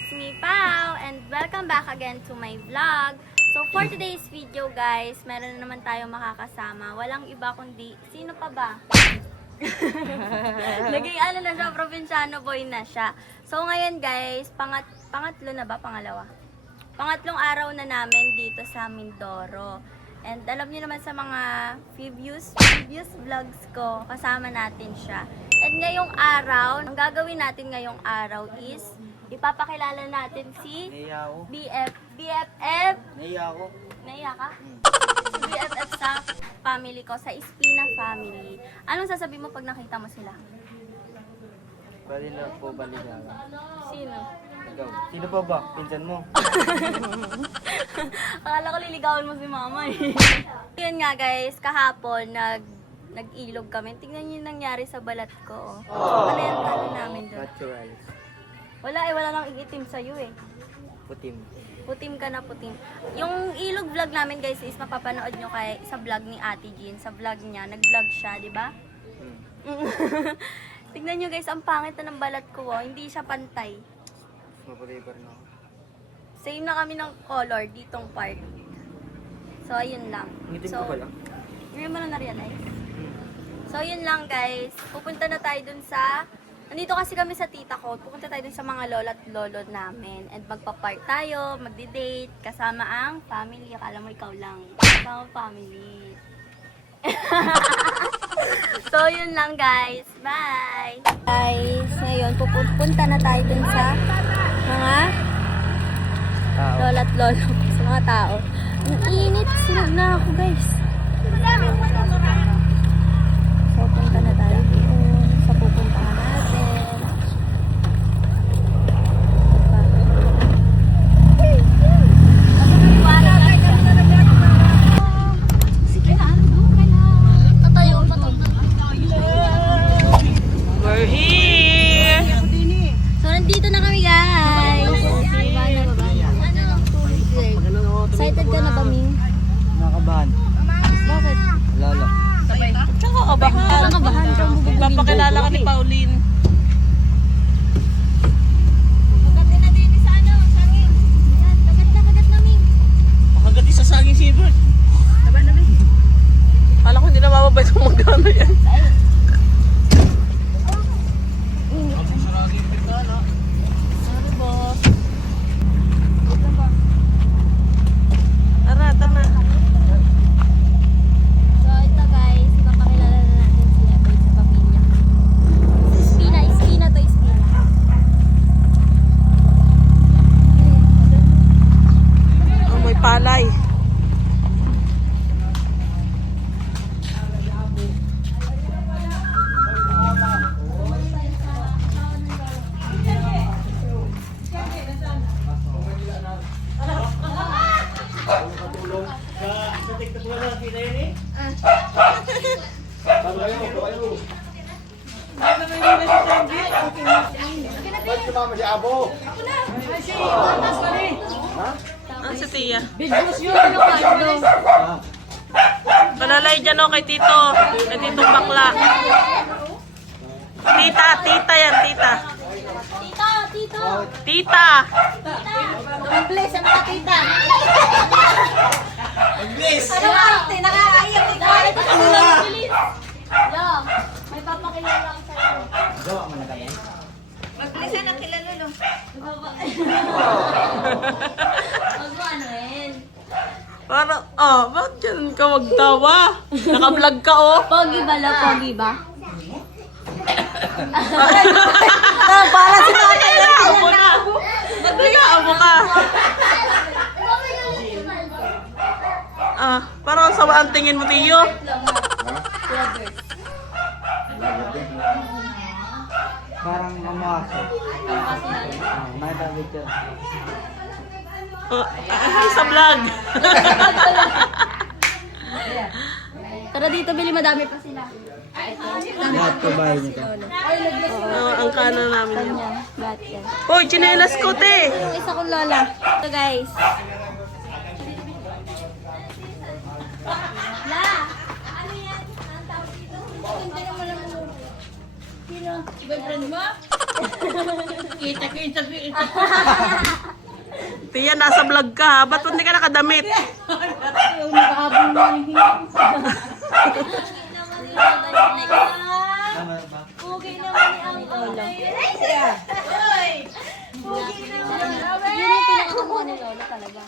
it's me, Pao, and welcome back again to my vlog. So, for today's video, guys, meron na naman tayo makakasama. Walang iba kundi, sino pa ba? Naging ano na siya, probinsyano boy na siya. So, ngayon, guys, pangatlo na ba? Pangalawa? Pangatlong araw na namin dito sa Mindoro. And alam niyo naman sa mga previous vlogs ko, kasama natin siya. And ngayong araw, ang gagawin natin ngayong araw is ipapakilala natin si BFF. Naiya ka? Si BFF sa family ko, sa Espina family. Anong sasabihin mo pag nakita mo sila? Balila po, baligara. Sino? Ikaw. Sino pa ba? Pinsan mo? Akala ko liligawan mo si mama eh. Yun nga guys, kahapon nag-ilog kami. Tingnan niyo yung nangyari sa balat ko. Ano yung ano namin doon? Natural. Wala lang iitim sa'yo eh. Putim. Putim ka na putim. Yung ilog vlog namin guys is mapapanood nyo sa vlog ni Ate Jean. Sa vlog niya, nag-vlog siya, di ba? Tignan nyo guys, ang pangit na ng balat ko. Oh. Hindi siya pantay. Maputi pa rin ako. Same na kami ng color ditong part. So, ayun lang. Ngitim So, ko pala. ngayon mo na na-realize. So, yun lang guys. Pupunta na tayo dun sa... Nandito kasi kami sa tita ko. Pupunta tayo dun sa mga lola at lolo namin. And magpa-park tayo, magdi-date, kasama ang family. Akala mo ikaw lang. Kasama family. So, yun lang guys. Bye! Guys, ngayon pupunta na tayo dun sa mga lola at lolo. Sa mga tao. Ang init. Sunod na ako guys. So, punta na tayo doon sa pupuntahan natin. We're here! So, nandito na kami guys. Excited ka na kami? Nakakabahan. Bakit? Lala. Saan ka kabahan? Nakabahan ka. Papakilala ka ni Pauline. Kagat na din sa ano, saging. Yan, kagat na namin. Makagati sa saging si Bert. Taba namin. Kala ko hindi na mababay itong magkano yan. Sorry, boss. Tara. So, ito guys, ipapakilala na natin si Eboy sa pamilya. Espina to, Espina. Oh, may palay. Ang si Tia. Palalay dyan o kay Tito. Kay Tito Bakla. Tita yan, tita. Tito! Tita! Please, ano ka tita? English! Ano ka? Nakakaiyak ikaw. Yo, may papakilala ako sa'yo. Gawa mo na kami. Mag-listen na kila Lolo. Huwag mo ano rin. Parang, bakit yan ka magtawa? Naka-vlog ka, oh. Pogi ba lo? Pogi ba? Parang si tatay na. Abo na. Nagligaabo ka. Parang ang sama ang tingin mo, Tiyo. Parang mamaso. May bagay ka. Sa vlog. Tara dito, Bili, madami pa sila. Lahat ko bahay niyo ka. Ang kanan namin yun. Kanya, lahat yan. Hoy, chinelas ko, te. Yung isa kong lola. Ito guys. La! Ano yan? Ang tawag dito? Ganda naman ang Sino? Boyfriend mo? Kita. Tiya, nasa vlog ka ha? Ba't hindi ka nakadamit? Yung nakahabol na yung Tama ba? Pugi naman ni ang lolo. Pugi naman. Yun yung pinakakuha ni lolo talaga.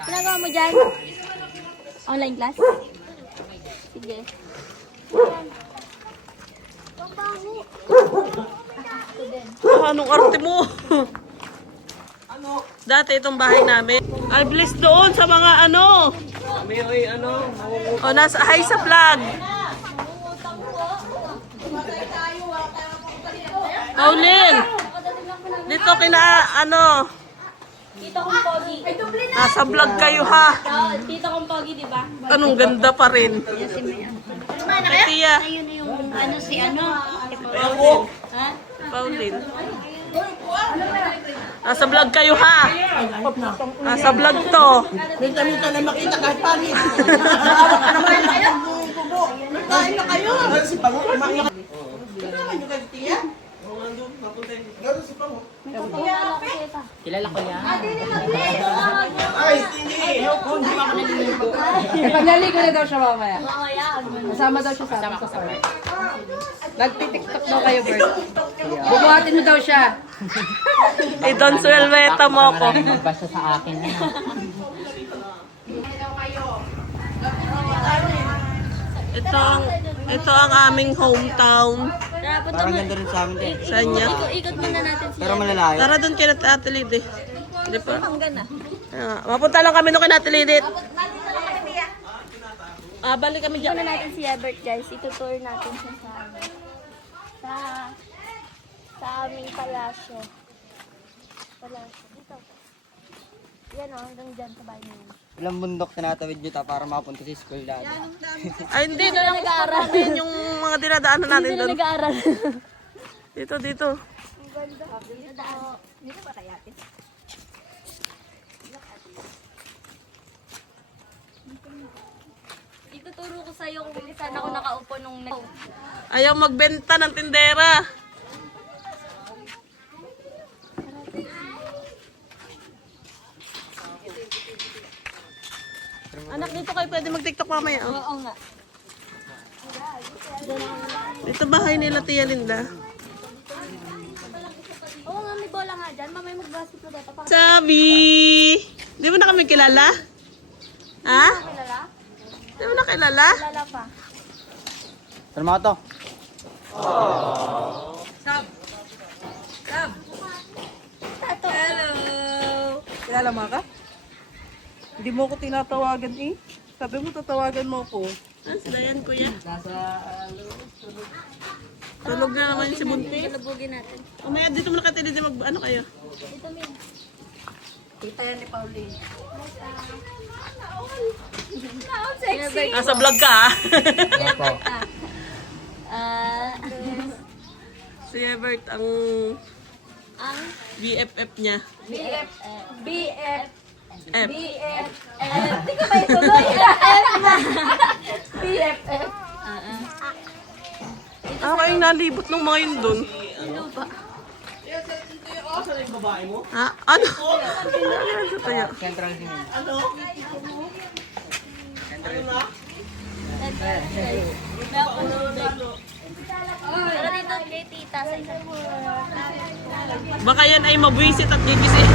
Pinagawa mo dyan? Online class? Sige. Anong arte mo? Dati itong bahay namin. Ay, bless doon sa mga ano. O, nasa high sa vlog. Pauline! Dito kina, ano, Tito kong pogi. nasa vlog kayo ha. Tito kong pogi, di ba? Anong ganda pa rin. Ay, Tia. Ayun na yung ano si ano. Ha? Pauline. Nasa vlog kayo ha. Nasa vlog to. minta na makita kahit pangit. Kain na kayo. Si Pango, kumain na. Kasama nyo kay Tia? Kilala ko yan. Pagnaligo na daw siya mamaya. Mamaya. Kasama daw siya sa akin sa park. Nagtitiktok daw kayo, Bert. Bubuhatin mo daw siya. Don Suelveta mo ko. Magbasa sa akin na. Ito ang aming hometown. Tara, punta Parang mo. ganda rin sa amin din. Saan niya? Ikot muna natin siya. Pero malalayo. Tara doon kina Ate Lid eh. Di pa? Mapunta lang kami doon kina Ate Lid. Balik kami dyan. Muna natin si Ebert, guys. Itutour natin siya sa aming palasyo. Dito. Yan o, hanggang dyan sa bahay niya. Ilang bundok tinatawid nyo ta para makapunta sa school dati. Ay hindi na lang nag-aaral namin yung mga dinadaanan natin Hindi doon. na nag-aaral. Dito. Dito pa kaya? Ituturo ko sa'yo kung saan ako nakaupo nung Ayaw magbenta ng tindera. Anak, dito kayo pwede mag-tiktok mamaya. Oh. Oo nga. Dito bahay nila Tia Linda. Oo nga, may bola nga dyan. Mamaya mag-basketball dito. Sabi! Di mo na kami kilala? Ha? Kilala? Di mo na kilala? Kilala pa. Saan mga to? Tato. Kilala mo ka? Hindi mo ko tinatawagan eh. Sabi mo tatawagan mo ko. Sila yan, kuya. Nasa, Tulog na naman si Buntis. Nalabugin natin. Umaya, dito muna kayo, dito ano kayo? Dito, Min. Kita yan ni Pauline. Sexy. Nasa vlog ka, ha? Si Ebert ang Ang BFF niya. BF. BF. F. BFF. Hindi ko ba ituloy? F na. BFF. Ako yung nalibot ng mga yun dun. Ano ba? Ha? Ano? Ano sa tayo? Central Hill. Tara dito kay tita sa isa. Baka yan ay mabwisit at gigising.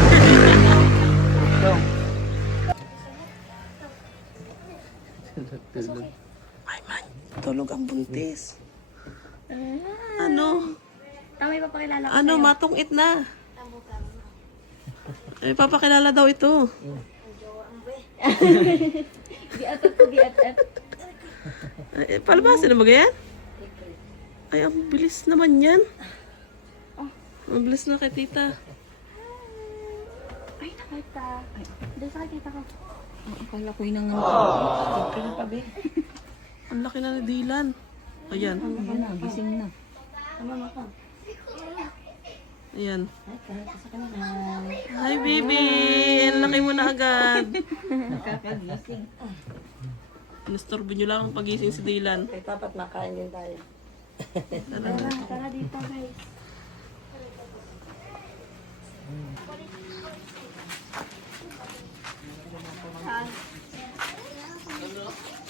Ay man, tulog ang buntis. Ano? Tama ipapakilala ko Ano, sa'yo. matungit na. Ay, papakilala daw ito. BFF to BFF. Ay, palabasin na ba yan? Ay, ang bilis naman yan. Ang bilis na kay tita. Ay, nakita. Doon sa kita ko. Akala ko yun ang Ang laki na ni Dylan. Ayan. Ayan na, gising na. Ayan. Hi, baby! Ang laki mo na agad. Kakagising. Nastorbo nyo lang ang pagising si Dylan. Dapat makain din tayo. Tara dito guys.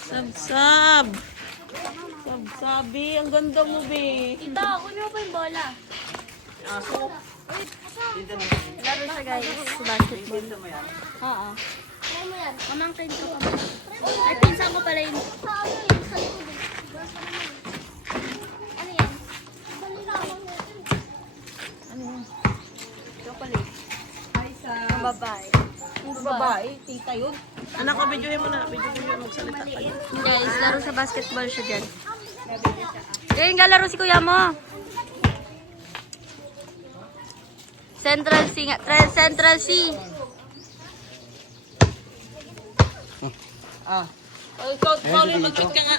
Sab-sab. Sab-sabi. Ang ganda mo, be. Ito, kunin mo pa yung bola. Laro siya guys, basketball. Oo. Mamangkin ko pa. Ay, pinsan ko pala yun. Chocolate. Ang babae. Babae, tita yun. Anak ko, videohin mo na. Videohin mo, magsalita kayo. Guys, laro sa basketball siya dyan. Ganyan ka laro si kuya mo. Central C nga. Central C. Ah, Ay, ikaw, Pauline, mag-fit ka nga.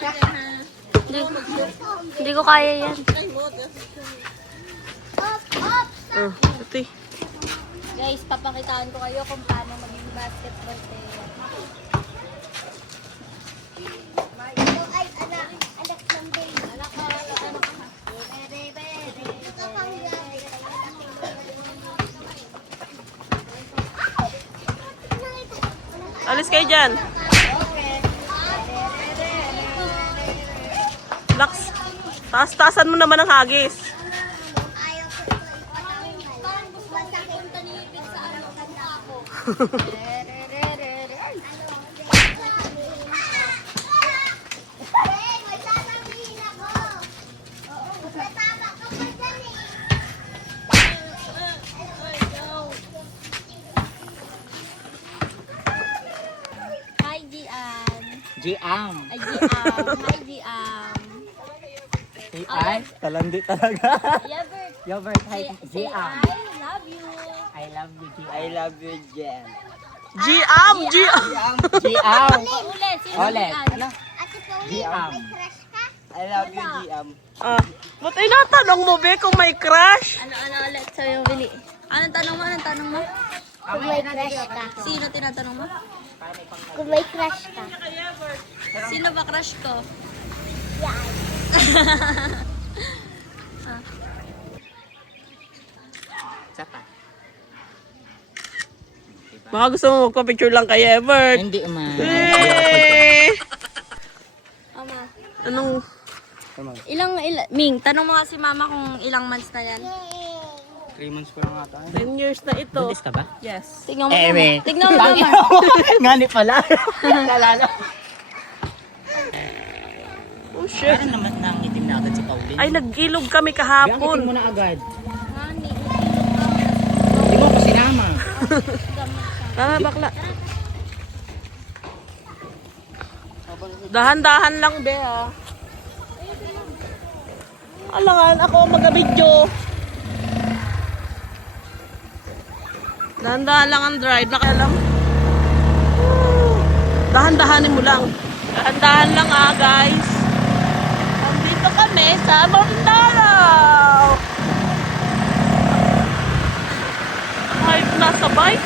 Hindi ko kaya yan. Ito eh. Guys, papakitaan ko kayo kung paano maging basketball player. Alis kayo dyan. Lax. Taas-taasan mo naman ang hagis. Hi, Gian. Jiam. Ay, Gian. Hi, Gian. Ay, talandi talaga. Yabert. Yobert, hi, Say, Jiam. I love you. I love you, Jiam. I love you, Jiam. G-am! G-am! Jiam. Jiam. Ulit, sino Ulit. Gian? Ano? Jiam. I love you, Jiam. Ah, ba't ay natanong mo, be, kung may crush? Ano ulit? Sabi mo, Bili. Anong tanong mo? Anong tanong mo? Kung may crush ka. Sino tinatanong mo? Kung may crush ka. Sino ba crush ko? Yan. Sapa. Baka gusto mo magpa-picture lang kay Evert. Hindi, man. Eh! Ama. Anong... Ming, tanong mo nga si mama kung ilang months na yan. 3 months ko lang ata. 10 years na ito. Buntis ka ba? Yes. Tignan mo. Eme. Tignan mo mama. Ngani pala. Lalala. Oh, shit. Ano naman nang itim na agad si Pauline? Ay, nag-ilog kami Biang itim kahapon. mo na agad. Mami, Di mo pa sinama. Tama, bakla. Dahan-dahan lang, be, ah. Alangan, ako mag-video. Dahan-dahan lang ang drive. Nakialam. Dahan-dahanin mo lang. Dahan-dahan lang, ah, guys. Nandito kami sa Marindaw. Kahit nasa bike.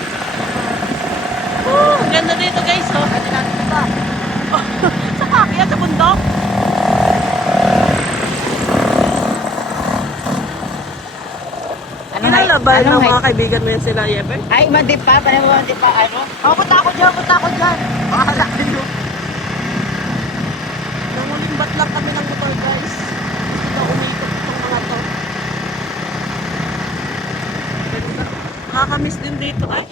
Ang ganda dito, guys. Oh. Sa kakya, sa bundok. Kinalabay ng mga kaibigan mo yan sila, Yepe. Ay, mandi pa. Paano mo mandi pa? Ano? Oh, punta ako dyan. Punta ako dyan. Bahala kayo. Nangulimbat lang kami ng motor, guys. Ito umikot itong mga to. Ganda. Nakakamiss din dito, ay.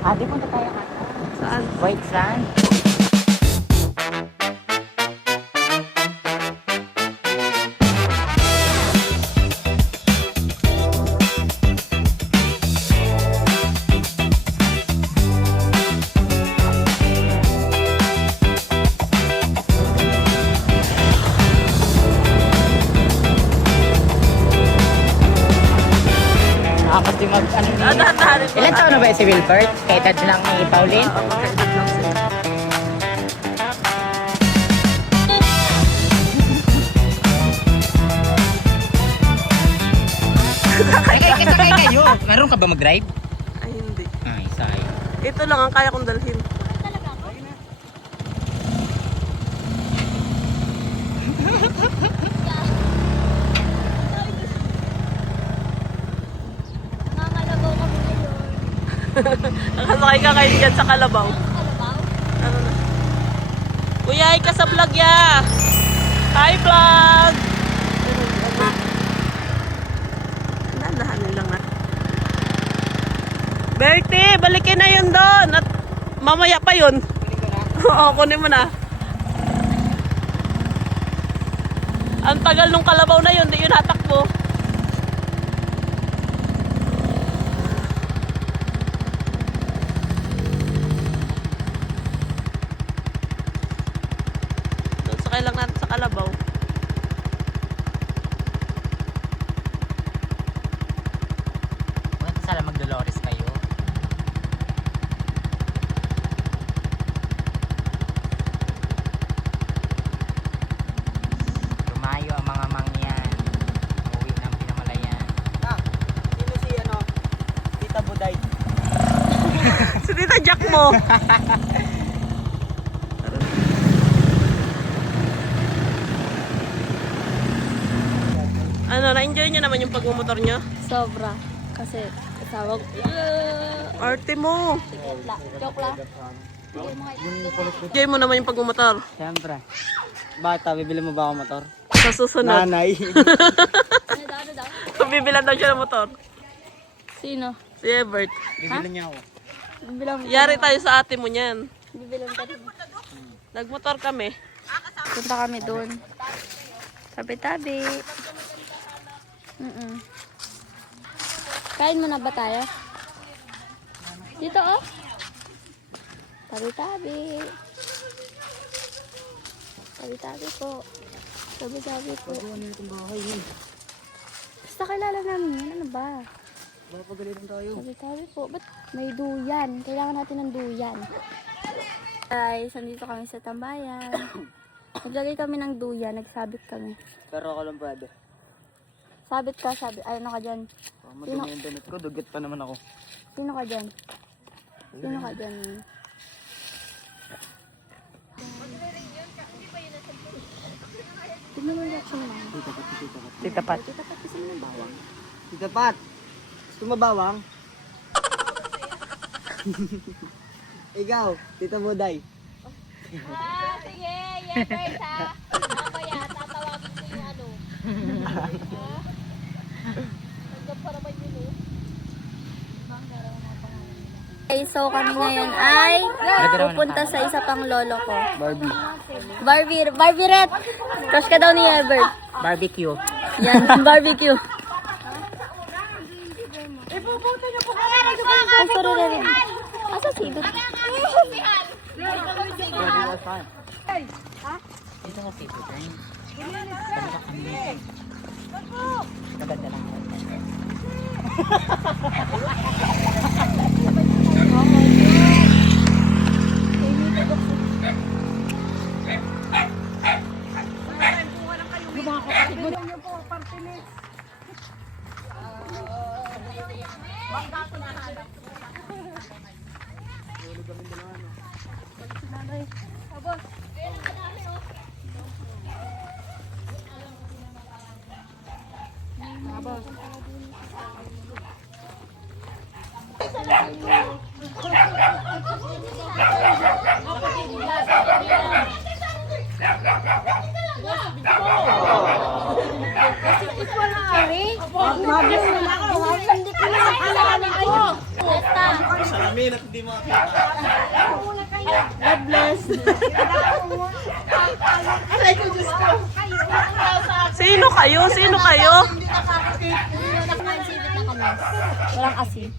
Ate, punta tayo ka. Saan? White sand. Kasi mag, ano, Dahan-dahanin mo. ilan taon na ba si Wilbert? Kay edad lang ni Pauline? Magkaedad lang sila. Kasakay kayo. Meron ka ba mag-drive? Ay, hindi. Ay, sayang. Ito lang ang kaya kong dalhin. Nakasakay ka kayo dyan sa Kalabaw. Ano na? Kuya, ka sa vlog ya! Hi vlog! Nandahanin lang na. Bertie, balikin na yun doon. At mamaya pa yun. Oo, kunin mo na. Ang tagal nung Kalabaw na yun, di yun hatakbo. Doon sakay lang natin sa Kalabaw. Kung sana mag-Dolores kayo. Lumayo ang mga mangyan. Umuwi ng Pinamalayan. Sino si ano? Tita Buday. Si Tita Jack mo. Ano, na-enjoy niyo naman yung pagmumotor niyo? Sobra. Kasi kasama ko. Arte mo. Joke lang. Enjoy mo naman yung pagmumotor. Siyempre. Bata, bibili mo ba ako motor? Sa susunod. Nanay. Ano daw? Bibilan daw siya ng motor. Sino? Si Ebert. Bibili niya ako. Bilang Yari tayo sa ate mo niyan. bibilang ka din. Nagmotor kami. Punta kami doon. Tabi-tabi. Kain muna ba tayo? Dito oh. Tabi-tabi. Tabi-tabi po. Tabi-tabi po. Basta kilala namin yun. Ano ba? Tabi-tabi po. Ba't may duyan? Kailangan natin ng duyan. Guys, nandito kami sa tambayan. Naglagay kami ng duyan. Nagsabit kami. Pero ako lang pwede. Sabit ka, sabit. Ay, ano ka dyan? Madami yung internet ko, dugot pa naman ako. Sino ka dyan? Sino ka dyan? Tignan mo yung reaction mo. Tita Pat. Tita Pat, gusto mo ng bawang? Tita Pat. Gusto mo bawang? Ikaw, Tita Buday. Sige, yeah, first ha. Mamaya, tatawagin ko yung ano. Hanggang pa naman yun eh. Okay, so kami ngayon ay pupunta sa isa pang lolo ko. Barbie. Barbie Ret! Crush ka daw ni Ebert. Barbecue. Yan, barbecue. Ay, sorry, Rere. Asa si Ibert? Dito ko si Buday. Dalawa kami. Maganda lang. Sino kayo? Sino kayo? Walang asin.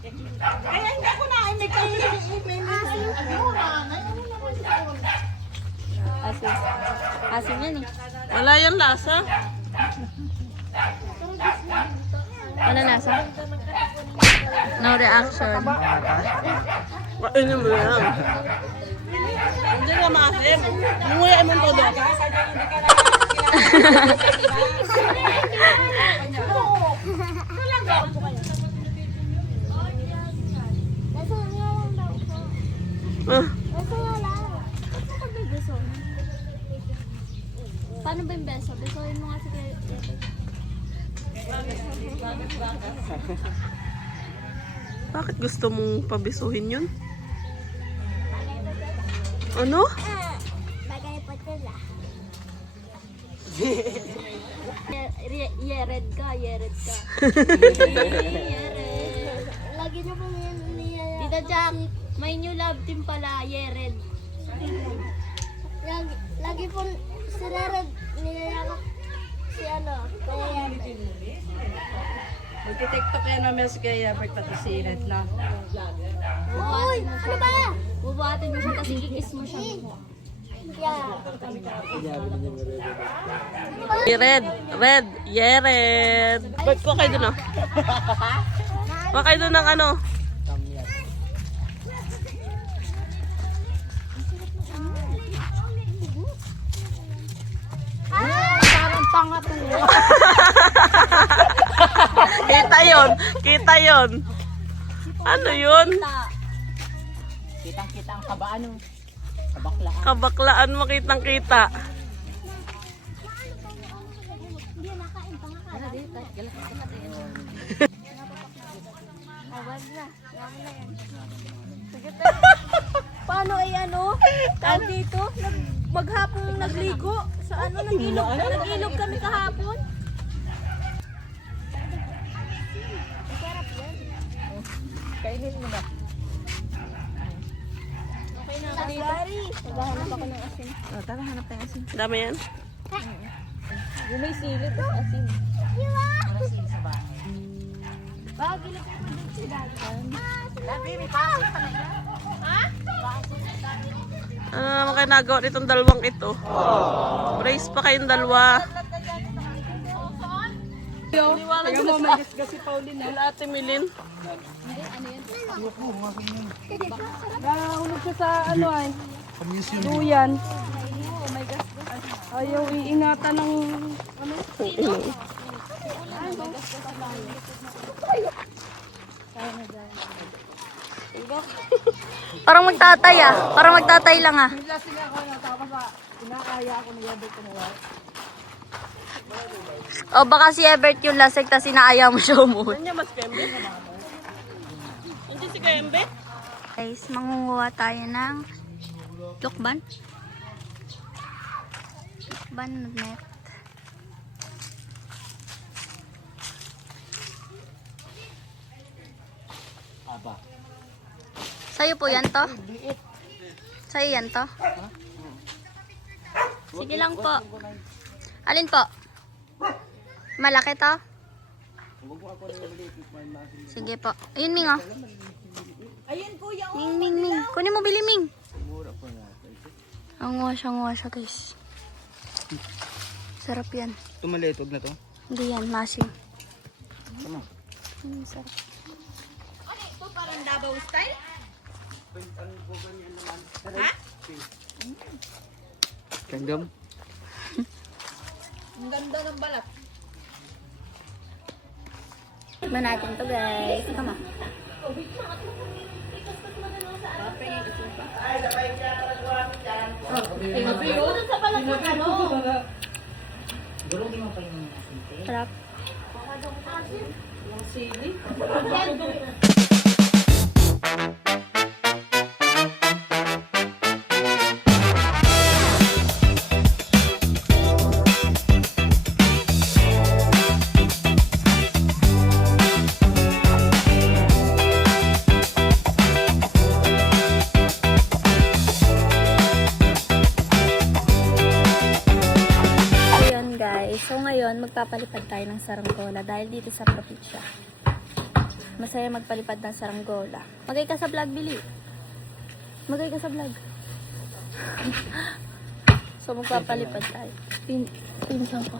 Asin. Asin yan eh. Wala yung lasa. Wala nasa? No reaction. Kainin mo yan. Hindi ka maasim. Munguya mo todo. Paano ba yung beso? Besohin mo nga si Kuya. Bakit gusto mong pabisuhin yun? Ano? Bagay pa sila. Yered ka. Yered. Lagi niyo pong yan niya. Tita Jack, may new love team pala, Yered. Lagi po si Red niyayakap si ano. Kaya yan. Magti-tiktok yan namin si Kaya Bert pati si Red na. Uy! Ano ba? Bubuhatin mo siya kasi kikis mo siya. Yeah. Red. Red. Yered. Ba't ko kayo dun ah? Kuha kayo dun ng ano? Parang pangat ng Kita yon. Kita yon. Ano yun? Kitang-kita ang kabaan ng kabaklaan. Kabaklaan mo kitang kita. Paano ay ano? Tawag dito? Maghapong nagligo. Sa ano? Nag-ilog kami kahapon. Kainin mo na. Sorry. Maghahanap ako ng asin. Oh, tara, hanap tayo asin. Dami yan. Yung may silip, asin. Bagay ko dito si Dadan. Ano naman kayo nagawa nitong dalawang ito? Brace pa kayong dalawa. Kaya mo may gasgas si Pauline. Wala ate Milin. Nahulog siya sa ano ay. Duyan. Ayaw iingatan ng ano. Parang magtatay ah. Parang magtatay lang ah. Bigla sila ako natapos sa inaaya ako ni Yabot ko na. O baka si Ebert yung lasek tas inaaya mo siya umuwi. Ano niya mas Kembe? Hindi si Kembe? Guys, mangunguha tayo ng lukban. Lukban net. Sa'yo po yan to? Sa'yo yan to? Sige lang po. Alin po? Malaki to? Sige po. Ayun, Ming, oh. Ayun kuya. Ming. Kunin mo, bili, Ming. Ang nguha siya, guys. Sarap yan. Ito maliit, huwag na to. Hindi yan, masing. Ano? Sarap. Kanggam? Ang ganda ng balat. Tignan natin to, guys. Tama. Sarap. Ayun, guys. So ngayon, magpapalipad tayo ng saranggola dahil dito sa probinsya. Masaya magpalipad ng saranggola. Magay ka sa vlog, Billy. Magay ka sa vlog. So magpapalipad tayo. Pinsan ko.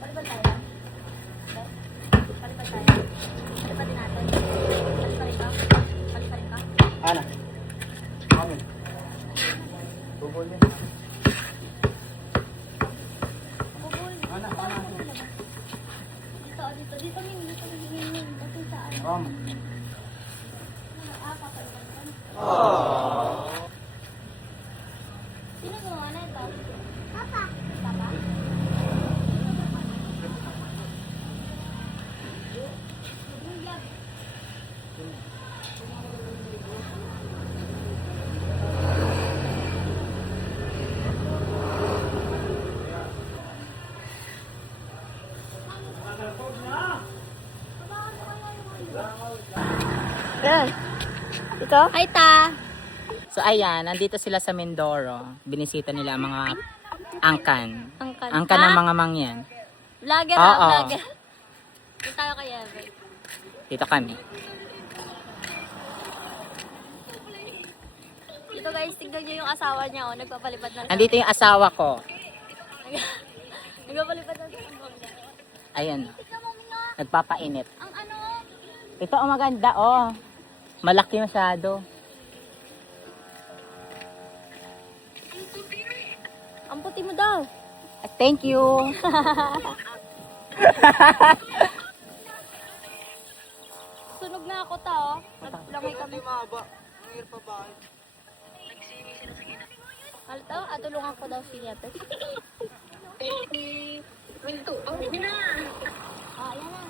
Palipad tayo. Palipad tayo. Palipadin natin. Paliparin ka. Paliparin ka. Ana. Amin. Bubol niya. Dito, Ming. Dito sa ano. Ram. Sino gumawa na ito? Papa. Papa? Yan. Ito? Hi, Ta. So ayan, nandito sila sa Mindoro. Binisita nila ang mga angkan. Angkan ng mga mangyan. Vlogger Oo. vlogger. Dito tayo kay Ever. Dito kami. Dito guys, tignan nyo yung asawa niya, oh. Nagpapalipad na. Nandito yung asawa ko. Nagpapalipad na sa sambong niya. Ayan. Nagpapainit. Ang ano? Ito ang maganda, oh. Malaki masyado. Ang puti mo daw. Thank you. Sunog na ako ta, oh. Naglamay kami. Alto, tulungan ko daw si Yepe. Ah, yan na.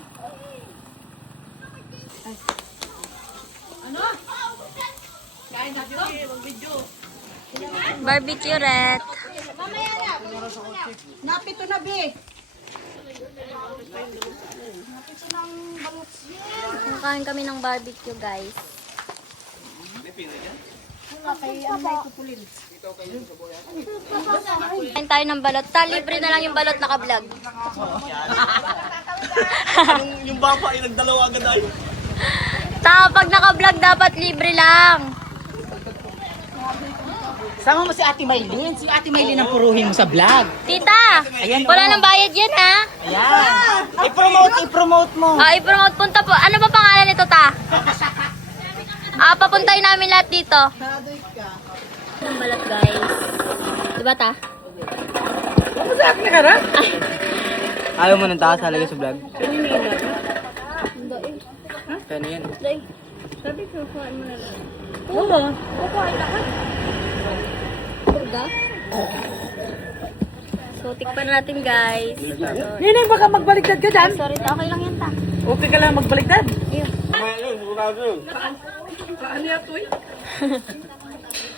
Barbecue ret. Napito na, be. Kumakain kami ng barbecue, guys. Kain tayo ng balot. Libre na lang yung balot naka-vlog. Yung bapa ay nagdalawa agad ay. Pag naka-vlog, dapat libre lang. Sama mo si Ate Maylin. Si Ate Maylin ang puruhin mo sa vlog. Tita, Ayan, wala oh. nang bayad yan, ha? Ayan. I-promote mo. I-promote. Punta po. Ano ba pangalan nito, ta? Papuntahin namin lahat dito. Ang balat, guys. Diba, ta? Ayaw mo ng taas halagay sa vlog. Kano yan? Sabi ko, kuhaan mo na lang. Oo. Kukuhaan na ka. Burga? So, tikpan natin, guys. Ninang, baka magbaligtad ka dyan. Sorry, ta. Okay lang yan, ta. Okay ka lang magbaligtad.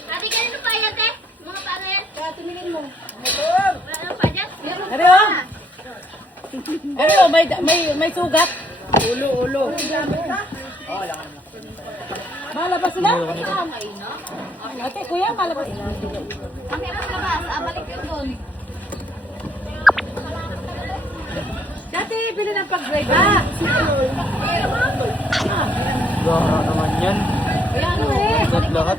Ate, ganito pa yan, te? Mga paano yan? Kaya tumingin mo. Wala nang pa dyan? Ano? Ano? May sugat. Ulo. Malabas sila? Ate, kuya, malabas sila. Kami ang labas. Balik yun doon. Dati, bili ng pag-grade. Garo naman yan. Lahat.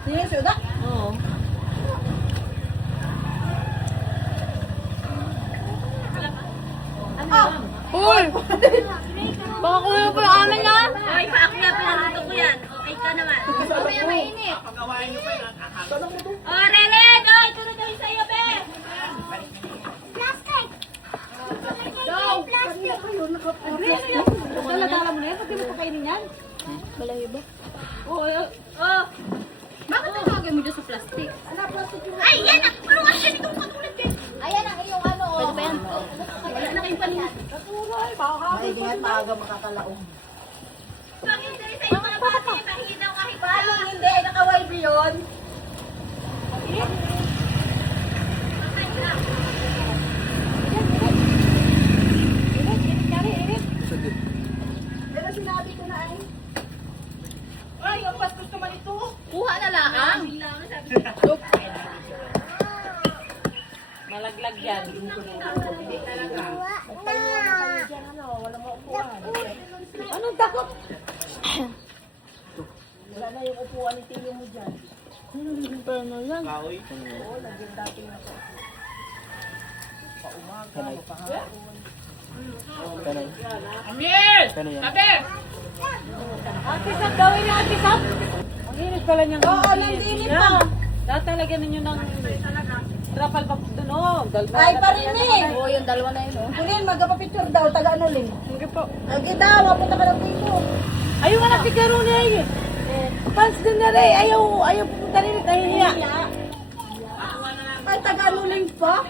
Sige, suda. Oo. Uy! Baka kuya po yung amin na? Ay, paak na pinaluto ko yan. Okay ka naman. Mamaya mainit. Oh, Relen! Oh, ito na tayo sa'yo, be! Plastic! Dala-dala mo na yan. Pati mo pakainin yan. Balayo ba? Oo. Oh! Bakit nalagay mo dyan sa plastic? Ay, yan! Tulungan siya dito katulad din! Ayan ang iyong ano. Pwede ba yan? Wala na kayong panin. Bakit dali sa'yo mga bati? Mahinaw kahit ba? Paano hindi? Naka-wifi yun. Kuha na lang. Malaglag yan. Anong takot? Wala na yung upuan ni Tio mo dyan. Paano yan? Ate Sap, gawin na Ate Sap. Ang init pala niyang oo, nandinit pa. Tatalagyan ninyo ng trapal pa doon, oh. Ay, parinig! Oo, yung dalawa na yun, oh. Kulin, magpapapicture daw, taga ano, Lin? Sige po. Lagi daw, wapunta ka lang dito. Ayaw nga na si Karune, eh. Fans din na rin, ayaw pupunta rin, nahihiya. Ay, taga ano, Lin pa?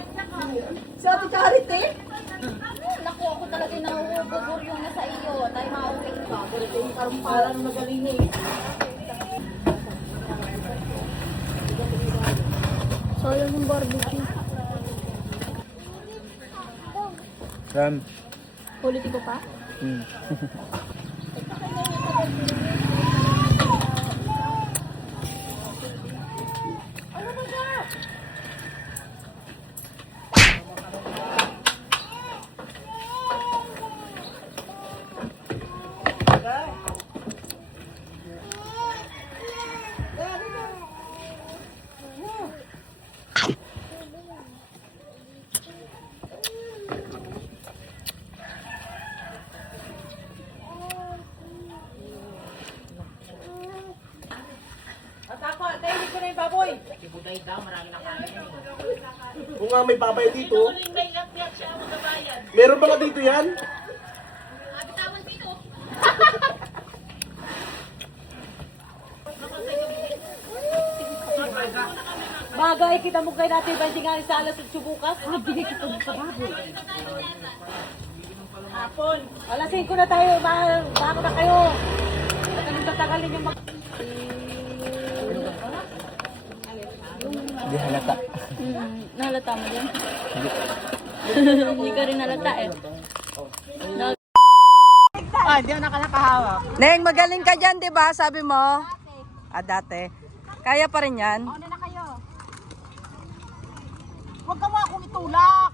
Si Ate Charity? Naku, ako talaga yung nahuhubog yung nasa iyo. Tayo mauwi pa. Parang magaling eh. Sayang yung barbecue. Ram. Politiko pa? At ako, tayo ko na yung baboy. Kung nga may babay dito. Meron ba nga dito yan? Bagay, kita mo kayo natin ba hindi nga sa alas at subukas? Bigay kita sa baboy. Hapon. Alas 5 na tayo, bago na kayo. At anong tatagalin yung Hindi halata. Nahalata mo din? Hindi ka rin halata eh. Hindi ako nakahawak. Neng, magaling ka dyan, di ba? Sabi mo? Dati. Kaya pa rin yan? Una na kayo. Huwag ka mo akong itulak.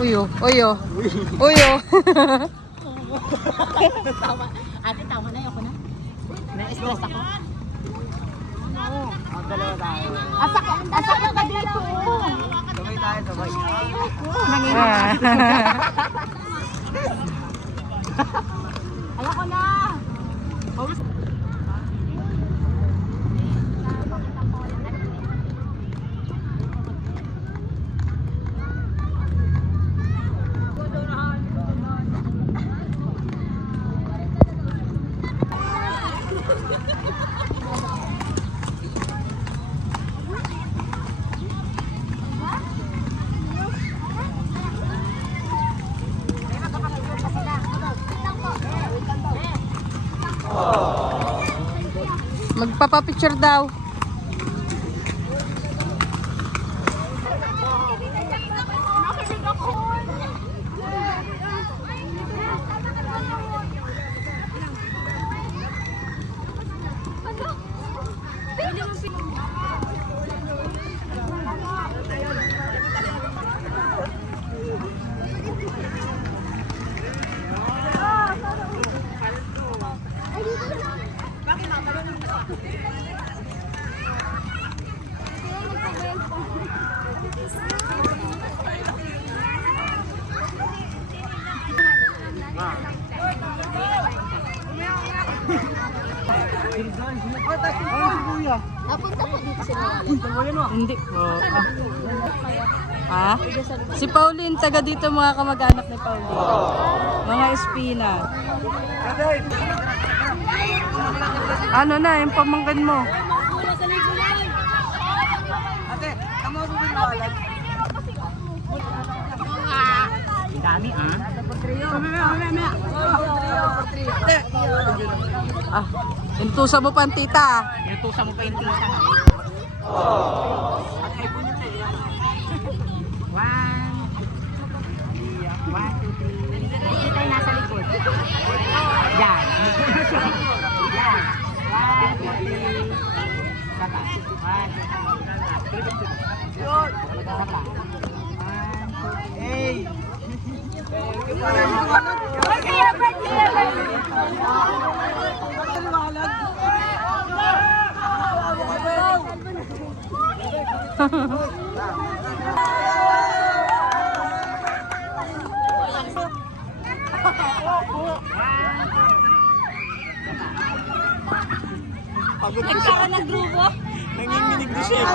Uyo, uyo. Uyo. Ate, tama na ako na. Na-stress ako. Asak ka dito. Sabay tayo, sabay. Ayoko na. Magpapapicture daw. Hindi po. Ha? Si Pauline, taga dito mga kamag-anak ni Pauline. Mga espina. Ano na, yung pamangkin mo? Ang dami ah. Intusa mo pa ang tita. Inutusan mo pa yung tita. One, two, three. Hindi tayo nasa likod. Yan. Yan. One, two, three. Saka. One, two, three. Saka. Hey! Nagkaroon ng grupo? Nanginginig na siya.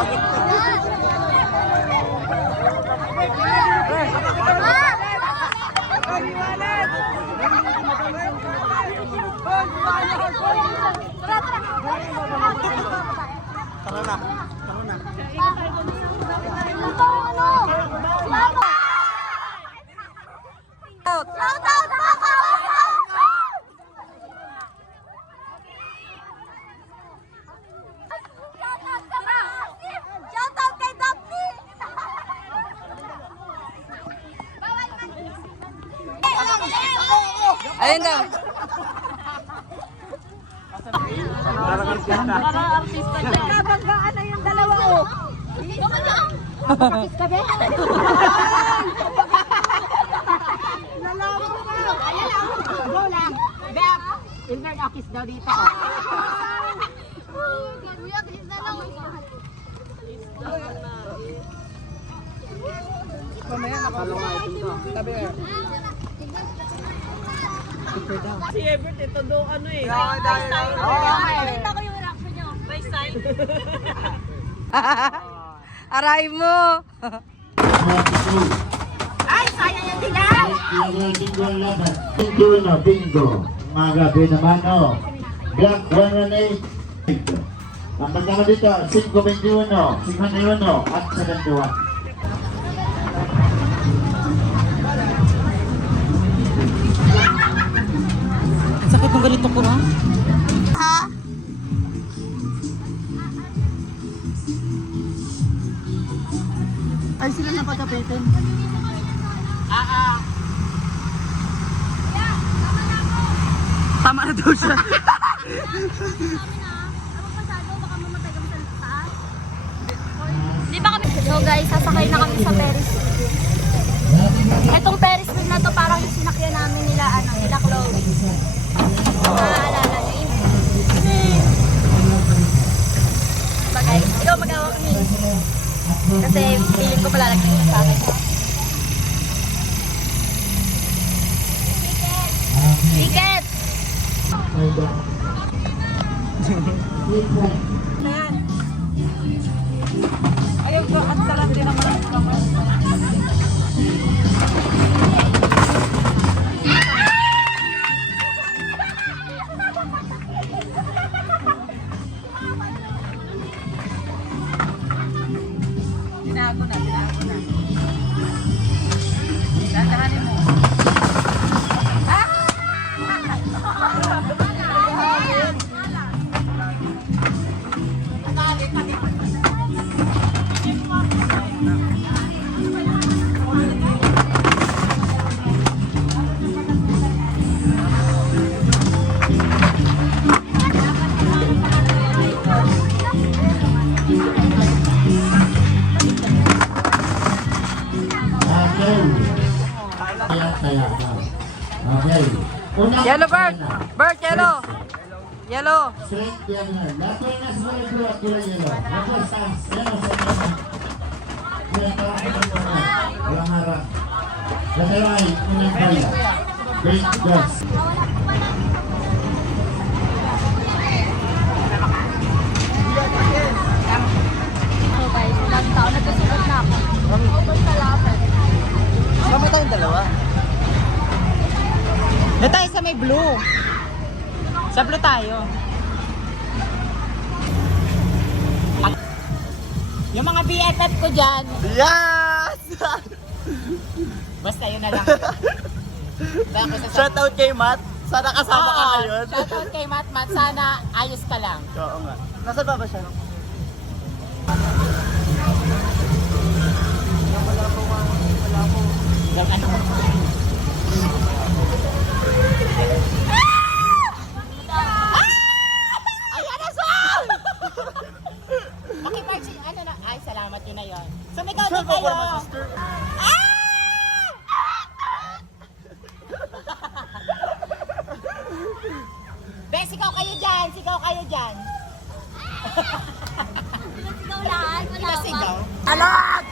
Pag-iwanan! Ayun daw. Nagkabanggaan na yung dalawa ko. Kapit ka ba? Nalaman ko na. Ayan lang. Go lang. Bep, invert akis daw dito. Kuya, kiss na lang. Si Ebert, ito daw ano eh. Nakita ko yung reaction nyo. By sign. Aray mo. Ay, sayang yung dilaw! Bingo na, bingo. Magabi naman, oh. Black 118. Ang pagkama dito, 521, 51, at 71. Sakit ng ganito ko, ha? Ay, sila napatapitin. Tama na daw siya. Di ba kami? So guys, sasakay na kami sa Ferris wheel. Etong Ferris wheel na to parang yung sinakyan namin nila, nila Chloe. Naaalala niyo yun? Diba guys? Ikaw mag-awak ni. Kasi feeling ko palalagyan ko sa akin. Ticket! Ayaw ko, at salat din naman ang kamay. Tinago na. Dandahanin mo. Okay. Yellow bird! Bird, yellow! Yellow! Straight diagonal. Lahat ko yung nasa mga blue at kulay yellow. Lahat ko stance. Yellow sa inyo. Walang harap. Lahat ay unang bola. Great goals. So guys, ilang taon nagkasunod na ako. Over sa lapad. Kami tayong dalawa. Na tayo sa may blue. Sa blue tayo. Yung mga BFF ko dyan. Yes! Basta yun na lang. Shoutout kay Matt. Sana kasama ka ngayon. Shoutout kay Matt. Sana ayos ka lang. Oo nga. Nasaan ba siya? Ano? Ayan na siya! Okay, Marcy, ano na? Ay, salamat yun na yun. Sumigaw din kayo! Be, sigaw kayo dyan! Sigaw kayo dyan! Sigaw lahat. Wala pa. Sigaw? Alat!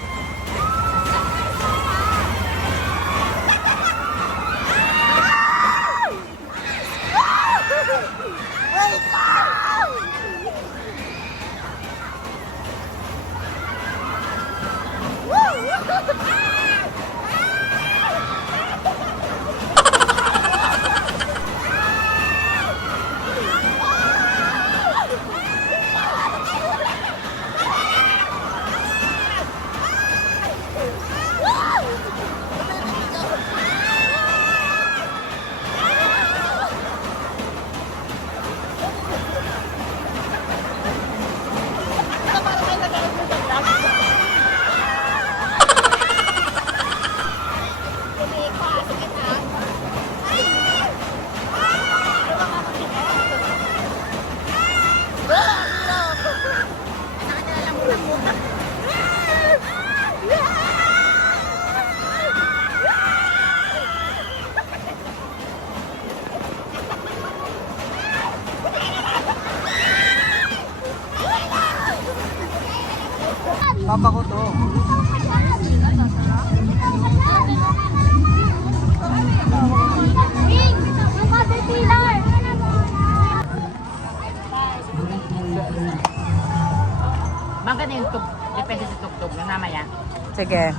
sige.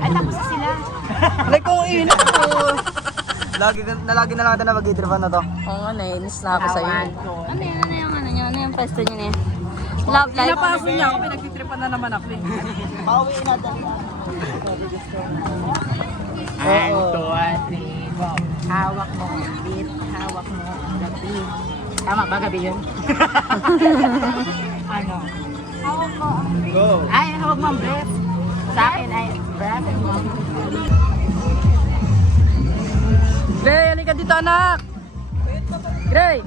Ay, tapos na sila. Like kung init ko. Lagi na lang natin na mag-drivan na to. Oo nga, nainis na ako sa'yo. Ano yung pwesto niyo na yan? Love life. Pinapaso niya ako, pinagtitripan na naman ako eh. Pauwi na dali. 1, 2, 3, go. Hawak mo ang beat, hawak mo ang gabi. Tama ba gabi yun? Ano? Go. Ay, hawak mo ang breath. Sa akin ay breath. Gray, halika dito anak! Gray!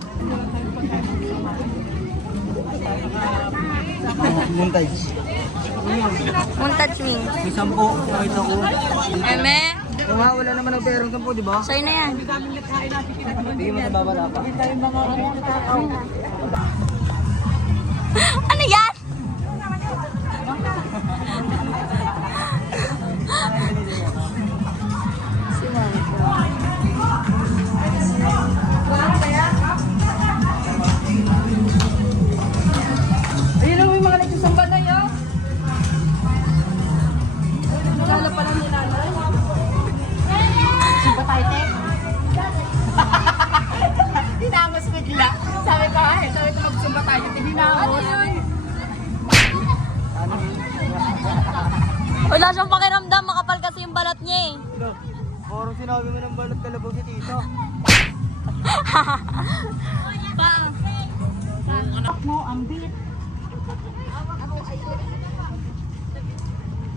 Montage. Montage wing. May 10. Kahit ako. Eme, Wala naman ang perang 10, di ba? sa'yo na yan. Hindi mo nababala pa. Ano yan? Ayun lang yung mga nagsusamba na yun. Nagala pa lang ni nanay. Sumpa tayo, te. Tinamos bigla. Sabi ko, magsumpa tayo. Tinamos. Wala siyang pakiramdam, makapal kasi yung balat niya eh. Parang sinabi mo ng balot kalabaw si Tito.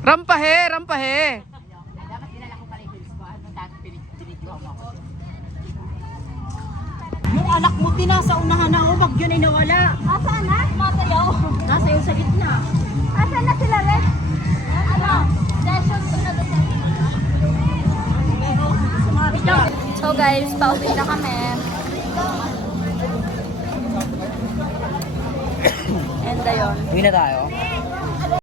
Rampahe, rampahe. Yung anak mo, tinasa unahan na umag, yun ay nawala. Asaan na? Matayaw. Nasa yung sa gitna. Asaan na sila, Red? Ano? Session ko na doon. So guys, pauwi na kami. And ayun. Uwi na tayo.